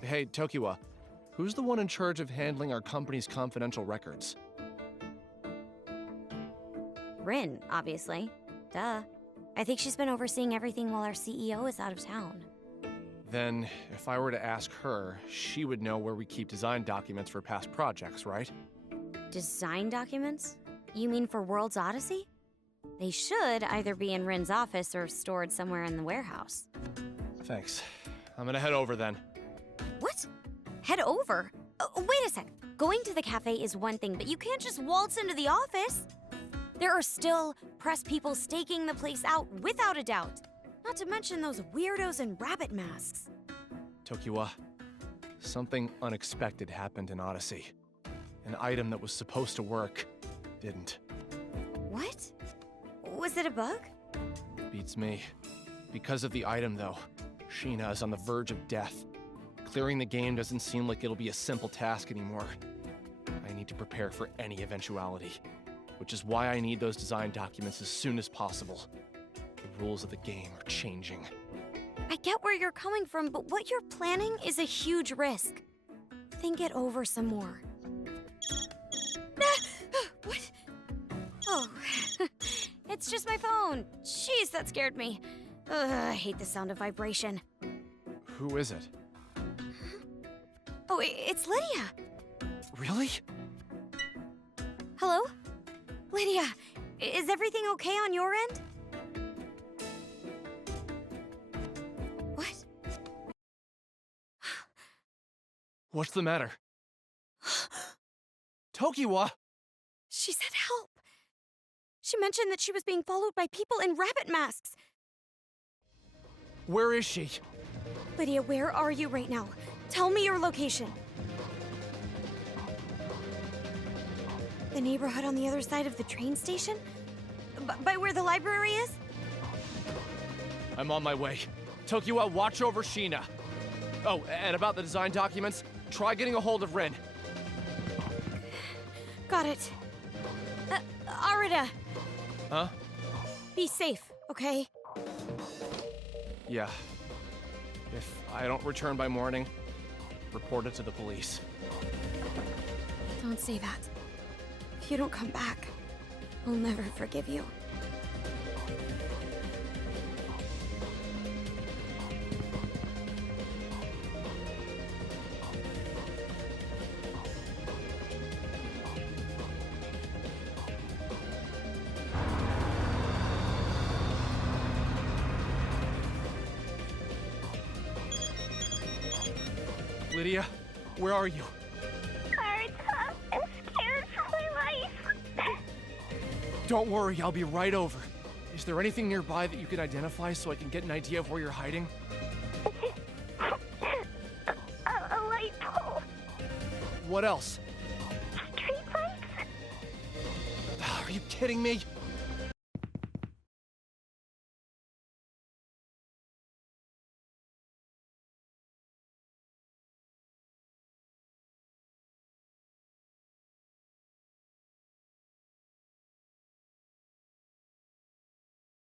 Hey, Tokiwa, who's the one in charge of handling our company's confidential records? Rin, obviously. Duh. I think she's been overseeing everything while our CEO is out of town. Then, if I were to ask her, she would know where we keep design documents for past projects, right? Design documents? You mean for World's Odyssey? They should either be in Rin's office or stored somewhere in the warehouse. Thanks. I'm gonna head over then. What? Head over? Wait a sec. Going to the cafe is one thing, but you can't just waltz into the office. There are still press people staking the place out without a doubt. Not to mention those weirdos in rabbit masks. Tokiwa, something unexpected happened in Odyssey. An item that was supposed to work didn't. What? Was it a bug? Beats me. Because of the item, though, Shina is on the verge of death. Clearing the game doesn't seem like it'll be a simple task anymore. I need to prepare for any eventuality, which is why I need those design documents as soon as possible. The rules of the game are changing. I get where you're coming from, but what you're planning is a huge risk. Think it over some more. What? Oh, it's just my phone. Jeez, that scared me. I hate the sound of vibration. Who is it? Oh, it's Lydia. Really? Hello? Lydia, is everything okay on your end? What? What's the matter? Tokiwa! She said help. She mentioned that she was being followed by people in rabbit masks. Where is she? Lydia, where are you right now? Tell me your location. The neighborhood on the other side of the train station? By where the library is? I'm on my way. Tokiwa, watch over Shina. Oh, and about the design documents, try getting a hold of Rin. Got it. Arata. Huh? Be safe, okay? Yeah. If I don't return by morning, report it to the police. Don't say that. If you don't come back, I'll never forgive you. Lydia, where are you? Arata, I'm scared for my life. Don't worry, I'll be right over. Is there anything nearby that you can identify so I can get an idea of where you're hiding? A light pole. What else? Street lights? Are you kidding me?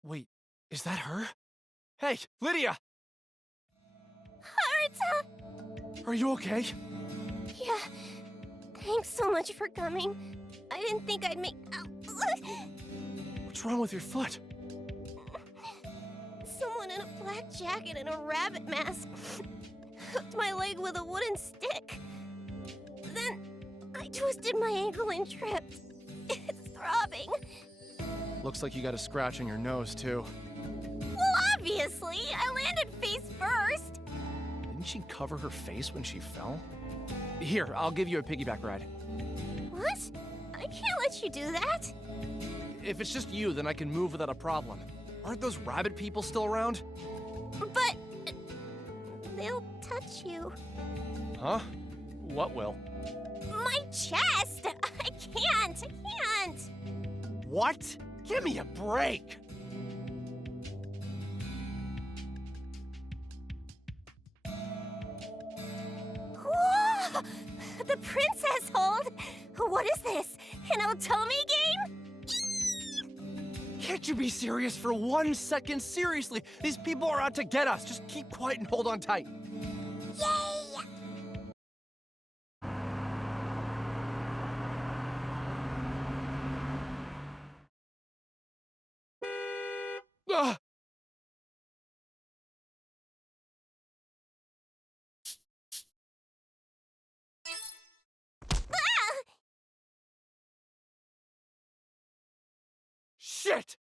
Wait, is that her? Hey, Lydia! Arata! Are you okay? Yeah. Thanks so much for coming. I didn't think I'd make... What's wrong with your foot? Someone in a black jacket and a rabbit mask hooked my leg with a wooden stick. Then I twisted my ankle and tripped. It's throbbing. Looks like you got a scratch on your nose, too. Well, obviously. I landed face first. Didn't she cover her face when she fell? Here, I'll give you a piggyback ride. What? I can't let you do that. If it's just you, then I can move without a problem. Aren't those rabbit people still around? But... they'll touch you. Huh? What will? My chest! I can't! What? Give me a break! Whoa! The princess hold! What is this? An otome game? Can't you be serious for 1 second? Seriously, these people are out to get us. Just keep quiet and hold on tight. Yay! Ah! Shit!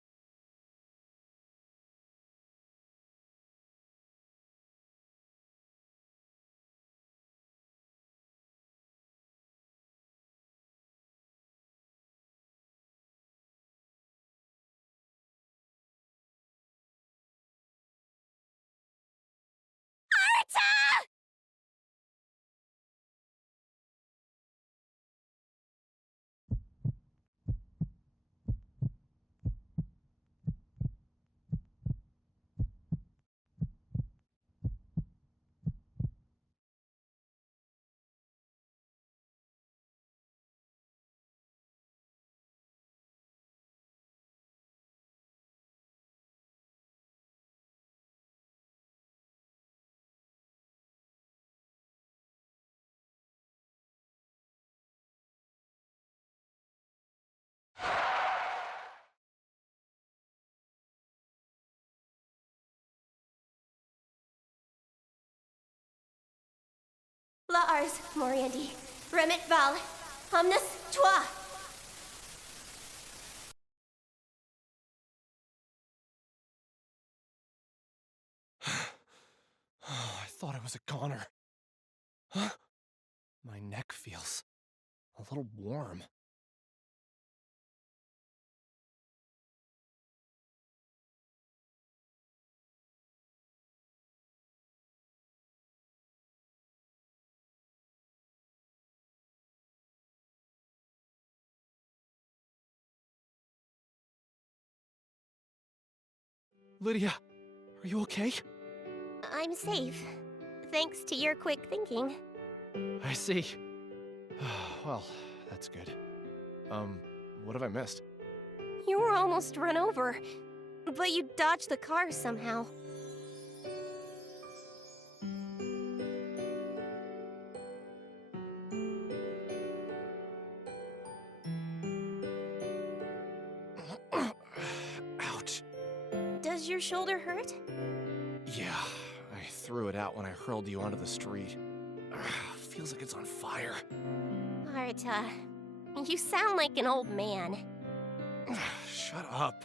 La'ars, Moriendi, remit val, omnis toi. I thought I was a goner. Huh? My neck feels a little warm. Lydia, are you okay? I'm safe, thanks to your quick thinking. I see. Well, that's good. What have I missed? You were almost run over, but you dodged the car somehow. Ouch. Does your shoulder hurt? Yeah, I threw it out when I hurled you onto the street. Feels like it's on fire. Arata, you sound like an old man. Shut up.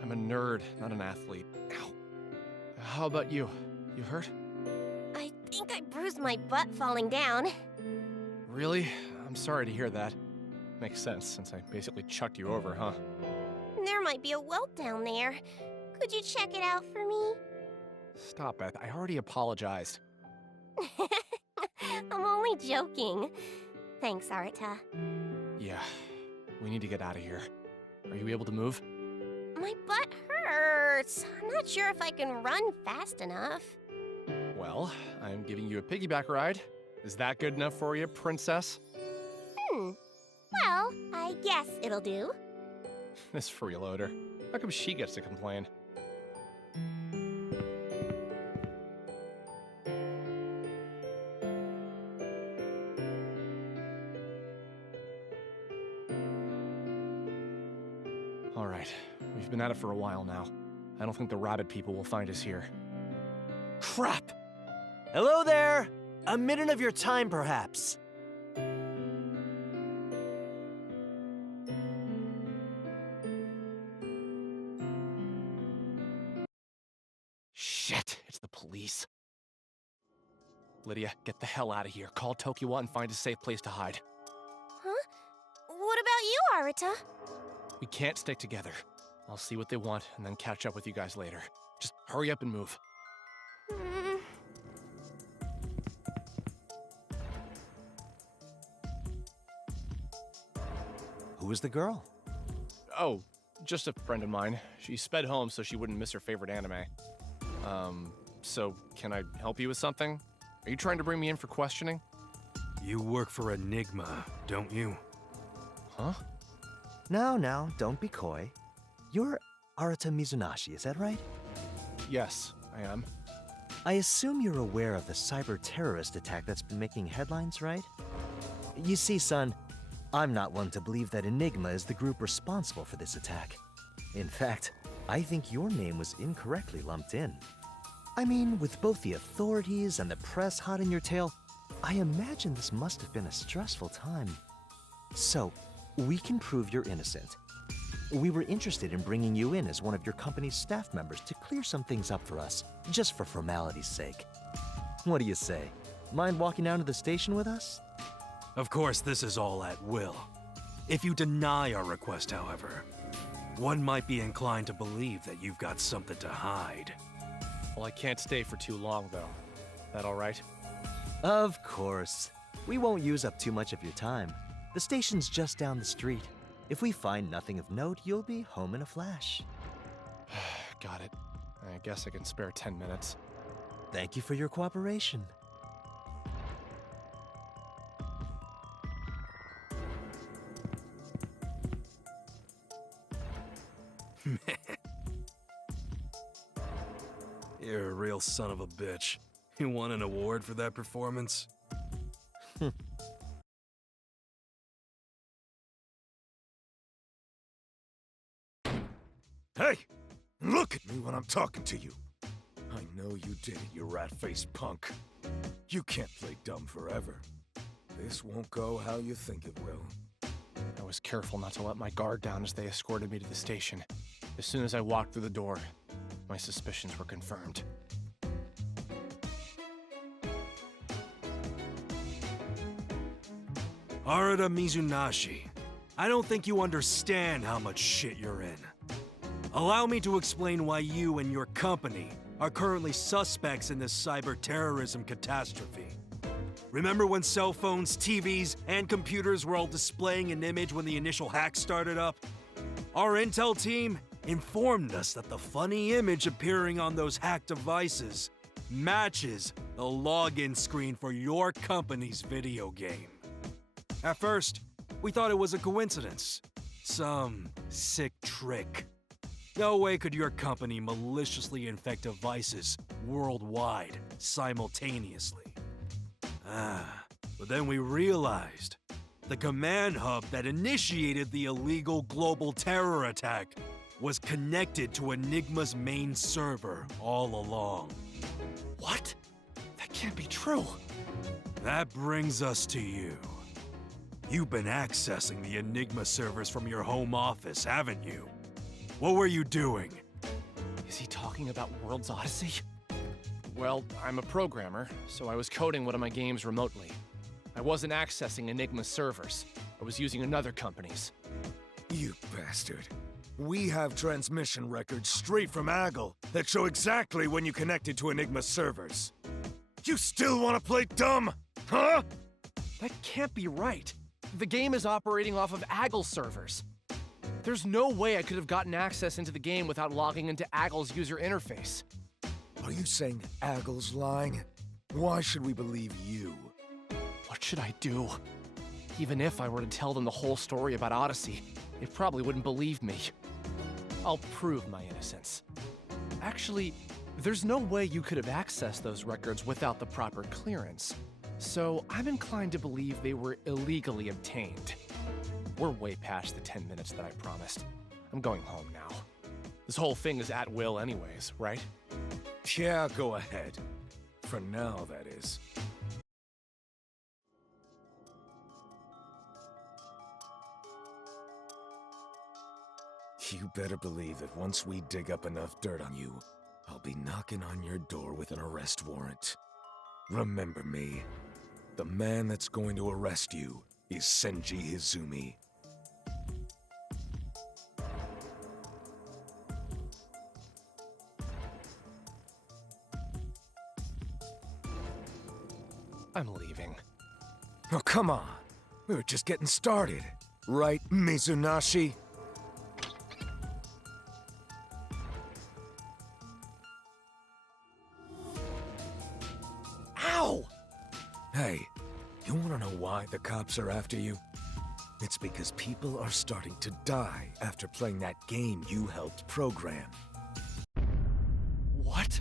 I'm a nerd, not an athlete. Ow. How about you? You hurt? I think I bruised my butt falling down. Really? I'm sorry to hear that. Makes sense, since I basically chucked you over, huh? There might be a welt down there. Could you check it out for me? Stop it. I already apologized. I'm only joking. Thanks, Arata. Yeah, we need to get out of here. Are you able to move? My butt hurts. I'm not sure if I can run fast enough. Well, I'm giving you a piggyback ride. Is that good enough for you, princess? Well, I guess it'll do. This freeloader. How come she gets to complain? All right, we've been at it for a while now. I don't think the rabbit people will find us here. Crap! Hello there! A minute of your time, perhaps. Shit, it's the police. Lydia, get the hell out of here. Call Tokiwa and find a safe place to hide. Huh? What about you, Arata? We can't stick together. I'll see what they want and then catch up with you guys later. Just hurry up and move. Hmm. Who is the girl? Oh, just a friend of mine. She sped home so she wouldn't miss her favorite anime. So can I help you with something? Are you trying to bring me in for questioning? You work for Enigma, don't you? Huh? Now, don't be coy. You're Arata Mizunashi, is that right? Yes, I am. I assume you're aware of the cyber-terrorist attack that's been making headlines, right? You see, son, I'm not one to believe that Enigma is the group responsible for this attack. In fact, I think your name was incorrectly lumped in. I mean, with both the authorities and the press hot in your tail, I imagine this must have been a stressful time. So, we can prove you're innocent. We were interested in bringing you in as one of your company's staff members to clear some things up for us, just for formality's sake. What do you say? Mind walking down to the station with us? Of course, this is all at will. If you deny our request, however, one might be inclined to believe that you've got something to hide. Well, I can't stay for too long, though. That all right? Of course. We won't use up too much of your time. The station's just down the street. If we find nothing of note, you'll be home in a flash. Got it. I guess I can spare 10 minutes. Thank you for your cooperation. You're a real son of a bitch. You won an award for that performance? Hey! Look at me when I'm talking to you! I know you did it, you rat-faced punk. You can't play dumb forever. This won't go how you think it will. I was careful not to let my guard down as they escorted me to the station. As soon as I walked through the door, my suspicions were confirmed. Arata Mizunashi, I don't think you understand how much shit you're in. Allow me to explain why you and your company are currently suspects in this cyber-terrorism catastrophe. Remember when cell phones, TVs, and computers were all displaying an image when the initial hack started up? Our intel team informed us that the funny image appearing on those hacked devices matches the login screen for your company's video game. At first, we thought it was a coincidence. Some sick trick. No way could your company maliciously infect devices worldwide simultaneously. But then we realized the command hub that initiated the illegal global terror attack was connected to Enigma's main server all along. What? That can't be true. That brings us to you. You've been accessing the Enigma servers from your home office, haven't you? What were you doing? Is he talking about World's Odyssey? Well, I'm a programmer, so I was coding one of my games remotely. I wasn't accessing Enigma's servers. I was using another company's. You bastard. We have transmission records straight from Aggle that show exactly when you connected to Enigma's servers. You still want to play dumb? Huh? That can't be right. The game is operating off of Aggle's servers. There's no way I could have gotten access into the game without logging into Aggle's user interface. Are you saying Aggle's lying? Why should we believe you? What should I do? Even if I were to tell them the whole story about Odyssey, they probably wouldn't believe me. I'll prove my innocence. Actually, there's no way you could have accessed those records without the proper clearance. So I'm inclined to believe they were illegally obtained. We're way past the 10 minutes that I promised. I'm going home now. This whole thing is at will anyways, right? Yeah, go ahead. For now, that is. You better believe that once we dig up enough dirt on you, I'll be knocking on your door with an arrest warrant. Remember me. The man that's going to arrest you is Senji Izumi. I'm leaving. Oh, come on. We were just getting started. Right, Mizunashi? Ow! Hey, you wanna know why the cops are after you? It's because people are starting to die after playing that game you helped program. What?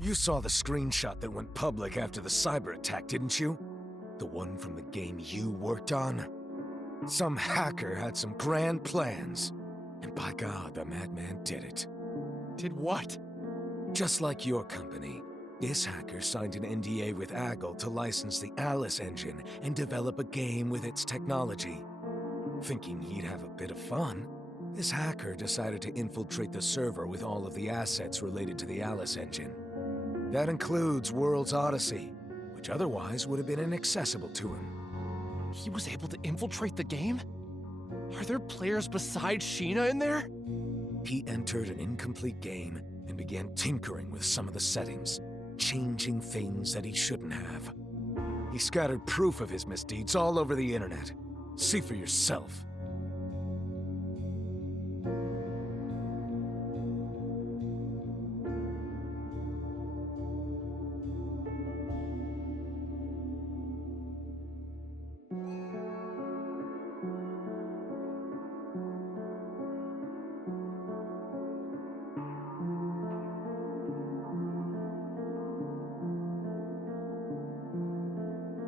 You saw the screenshot that went public after the cyber attack, didn't you? The one from the game you worked on? Some hacker had some grand plans, And by God, the madman did it. Did what? Just like your company, this hacker signed an NDA with Agile to license the Alice engine and develop a game with its technology. Thinking he'd have a bit of fun, this hacker decided to infiltrate the server with all of the assets related to the Alice engine. That includes World's Odyssey, which otherwise would have been inaccessible to him. He was able to infiltrate the game? Are there players besides Shina in there? He entered an incomplete game and began tinkering with some of the settings, changing things that he shouldn't have. He scattered proof of his misdeeds all over the internet. See for yourself.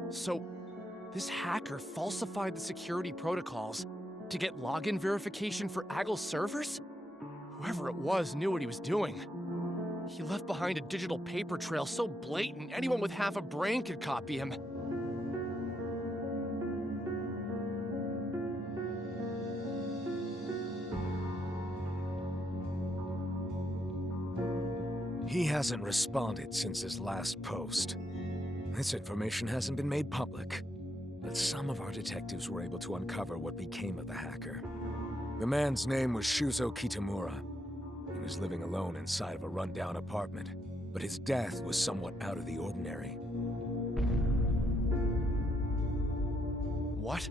So, this hacker falsified the security protocols to get login verification for Agile's servers? Whoever it was knew what he was doing. He left behind a digital paper trail so blatant anyone with half a brain could copy him. He hasn't responded since his last post. This information hasn't been made public, but some of our detectives were able to uncover what became of the hacker. The man's name was Shuzo Kitamura. He was living alone inside of a rundown apartment, but his death was somewhat out of the ordinary. What?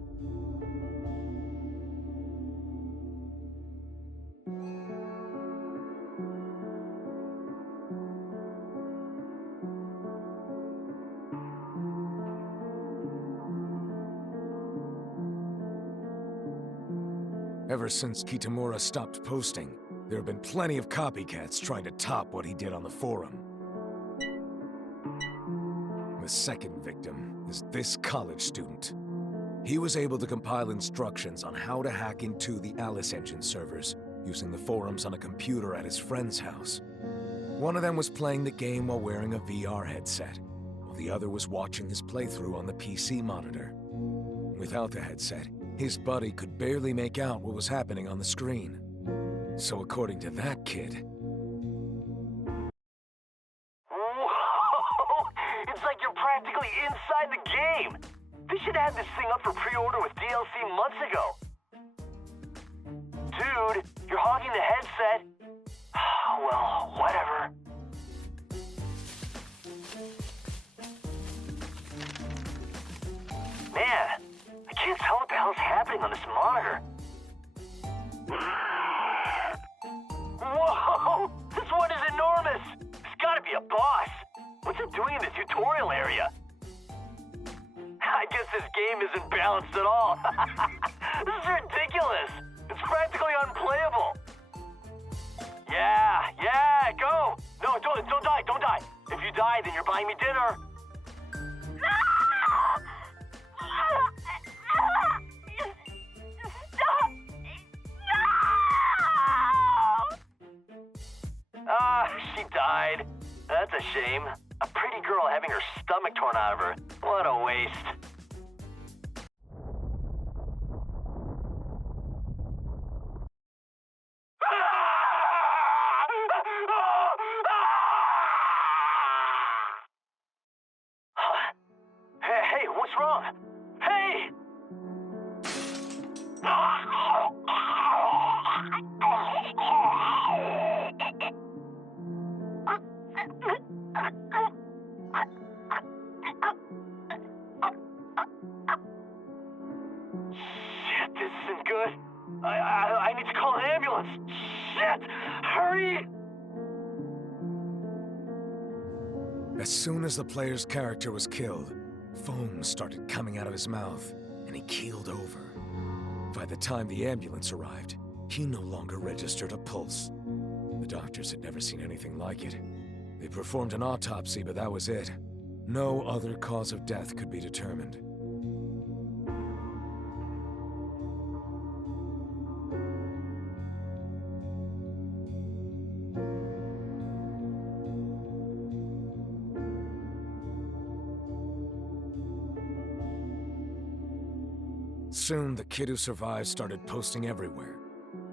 Ever since Kitamura stopped posting, there have been plenty of copycats trying to top what he did on the forum. The second victim is this college student. He was able to compile instructions on how to hack into the Alice engine servers, using the forums on a computer at his friend's house. One of them was playing the game while wearing a VR headset, while the other was watching his playthrough on the PC monitor. Without the headset, his buddy could barely make out what was happening on the screen. So according to that kid... Whoa! It's like you're practically inside the game! They should have this thing up for pre-order with DLC months ago. Dude, you're hogging the headset. Well, whatever. Man, I can't tell what the hell's happening on this monitor. Whoa! This one is enormous! It's gotta be a boss! What's it doing in the tutorial area? I guess this game isn't balanced at all. This is ridiculous! It's practically unplayable! Yeah, go! No, don't die! If you die, then you're buying me dinner! She died. That's a shame. A pretty girl having her stomach torn out of her. What a waste. Hey, what's wrong? Hey! Shit, this isn't good. I need to call an ambulance. Shit! Hurry! As soon as the player's character was killed, foam started coming out of his mouth, and he keeled over. By the time the ambulance arrived, he no longer registered a pulse. The doctors had never seen anything like it. They performed an autopsy, but that was it. No other cause of death could be determined. Soon, the kid who survived started posting everywhere.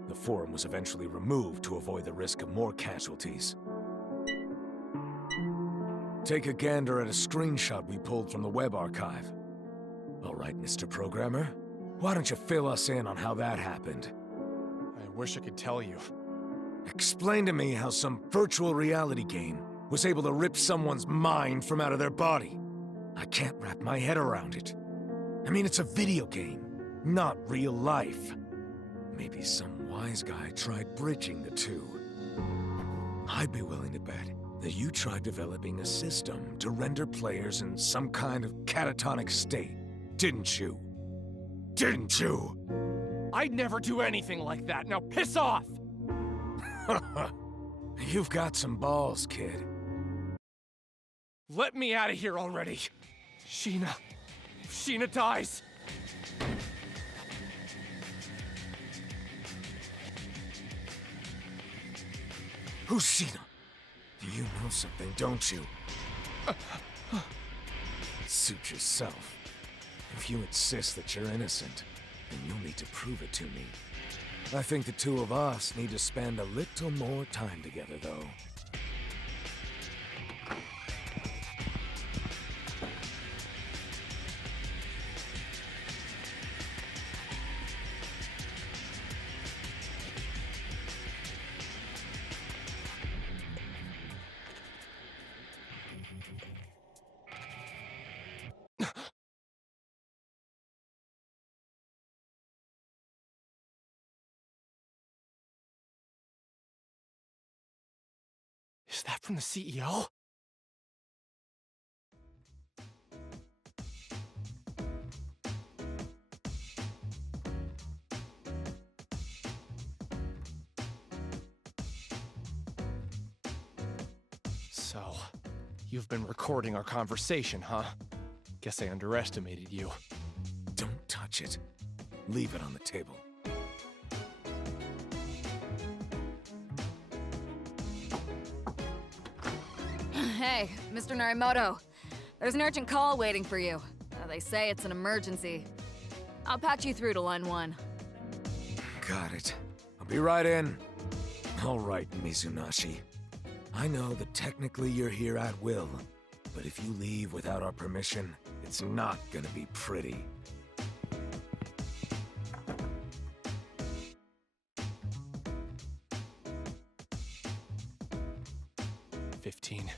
The forum was eventually removed to avoid the risk of more casualties. Take a gander at a screenshot we pulled from the web archive. All right, Mr. Programmer, why don't you fill us in on how that happened? I wish I could tell you. Explain to me how some virtual reality game was able to rip someone's mind from out of their body. I can't wrap my head around it. I mean, it's a video game, not real life. Maybe some wise guy tried bridging the two. I'd be willing to bet that you tried developing a system to render players in some kind of catatonic state, didn't you? Didn't you? I'd never do anything like that. Now piss off! You've got some balls, kid. Let me out of here already. Shina dies. Who's Shina? You know something, don't you? Suit yourself. If you insist that you're innocent, then you'll need to prove it to me. I think the two of us need to spend a little more time together, though. Is that from the CEO? So, you've been recording our conversation, huh? Guess I underestimated you. Don't touch it. Leave it on the table. Hey, Mr. Narimoto. There's an urgent call waiting for you. They say it's an emergency. I'll patch you through to line 1. Got it. I'll be right in. All right, Mizunashi. I know that technically you're here at will, but if you leave without our permission, it's not gonna be pretty. $15,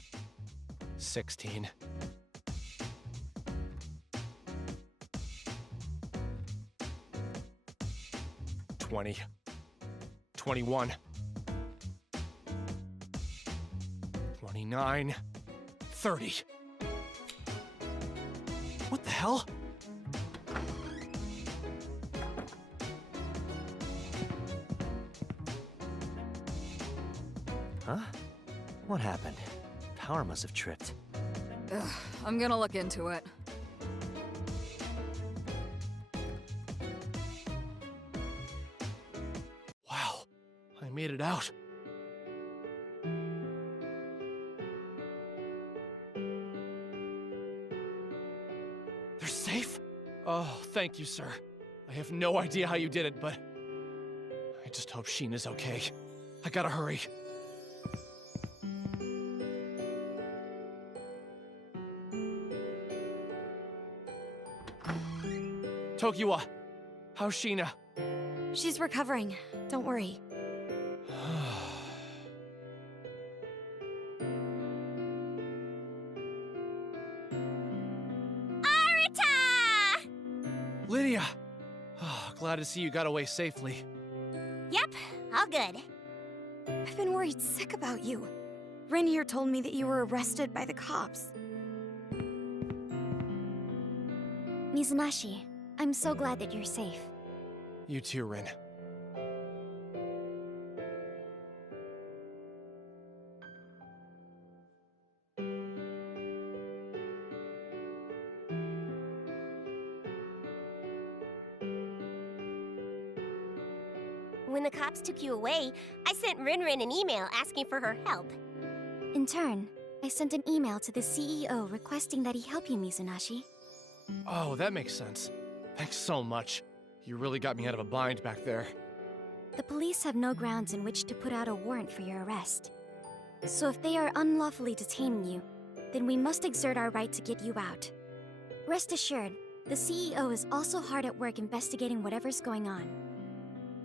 $16. $20, $21, $29, $30. What the hell? Huh? What happened? Power must have tripped. Ugh, I'm gonna look into it. Wow, I made it out. They're safe? Oh, thank you, sir. I have no idea how you did it, but I just hope Shina's okay. I gotta hurry. Tokiwa, how's Shina? She's recovering. Don't worry. Arata! Lydia! Oh, glad to see you got away safely. Yep, all good. I've been worried sick about you. Rin here told me that you were arrested by the cops. Mizunashi, I'm so glad that you're safe. You too, Rin. When the cops took you away, I sent Rin an email asking for her help. In turn, I sent an email to the CEO requesting that he help you, Mizunashi. Oh, that makes sense. Thanks so much. You really got me out of a bind back there. The police have no grounds in which to put out a warrant for your arrest. So if they are unlawfully detaining you, then we must exert our right to get you out. Rest assured, the CEO is also hard at work investigating whatever's going on.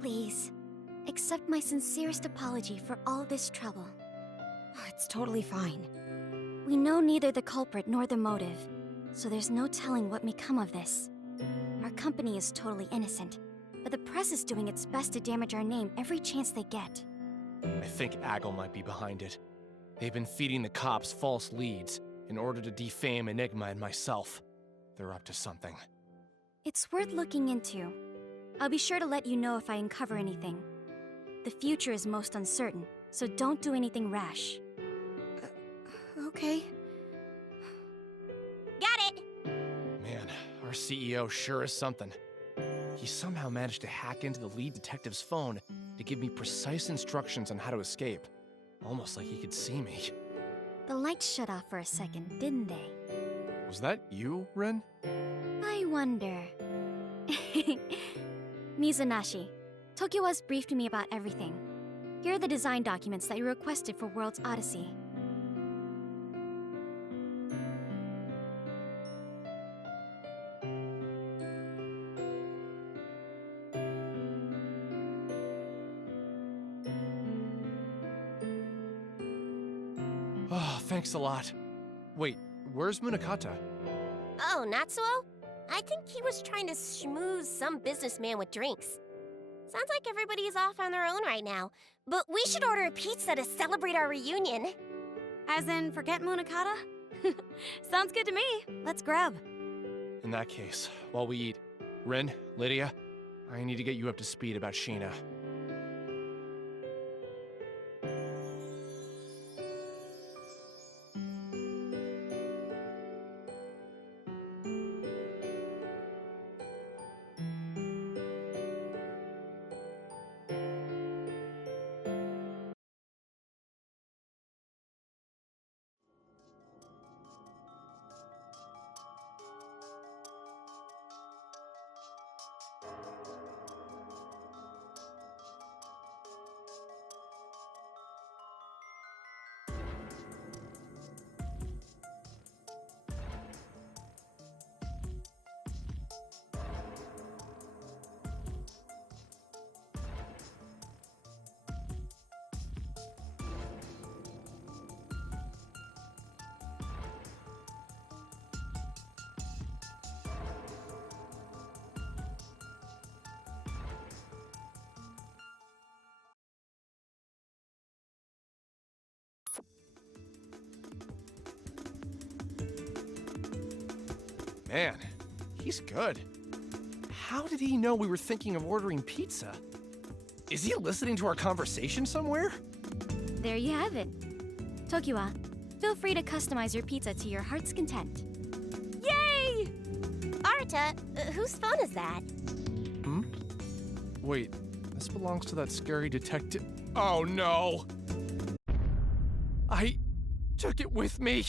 Please, accept my sincerest apology for all this trouble. It's totally fine. We know neither the culprit nor the motive, so there's no telling what may come of this. Our company is totally innocent, but the press is doing its best to damage our name every chance they get. I think Aggle might be behind it. They've been feeding the cops false leads in order to defame Enigma and myself. They're up to something. It's worth looking into. I'll be sure to let you know if I uncover anything. The future is most uncertain, so don't do anything rash. Okay. Got it! Man, our CEO sure is something. He somehow managed to hack into the lead detective's phone to give me precise instructions on how to escape. Almost like he could see me. The lights shut off for a second, didn't they? Was that you, Ren? I wonder. Mizunashi, Tokiwa's briefed me about everything. Here are the design documents that you requested for World's Odyssey. Oh, thanks a lot. Wait, where's Munakata? Oh, Natsuo? I think he was trying to schmooze some businessman with drinks. Sounds like everybody's off on their own right now, but we should order a pizza to celebrate our reunion. As in, forget Munakata? Sounds good to me. Let's grab. In that case, while we eat, Ren, Lydia, I need to get you up to speed about Shina. Man, he's good. How did he know we were thinking of ordering pizza? Is he listening to our conversation somewhere? There you have it. Tokiwa, feel free to customize your pizza to your heart's content. Yay! Arata, whose phone is that? Hmm? Wait, this belongs to that scary detective. Oh no! I took it with me!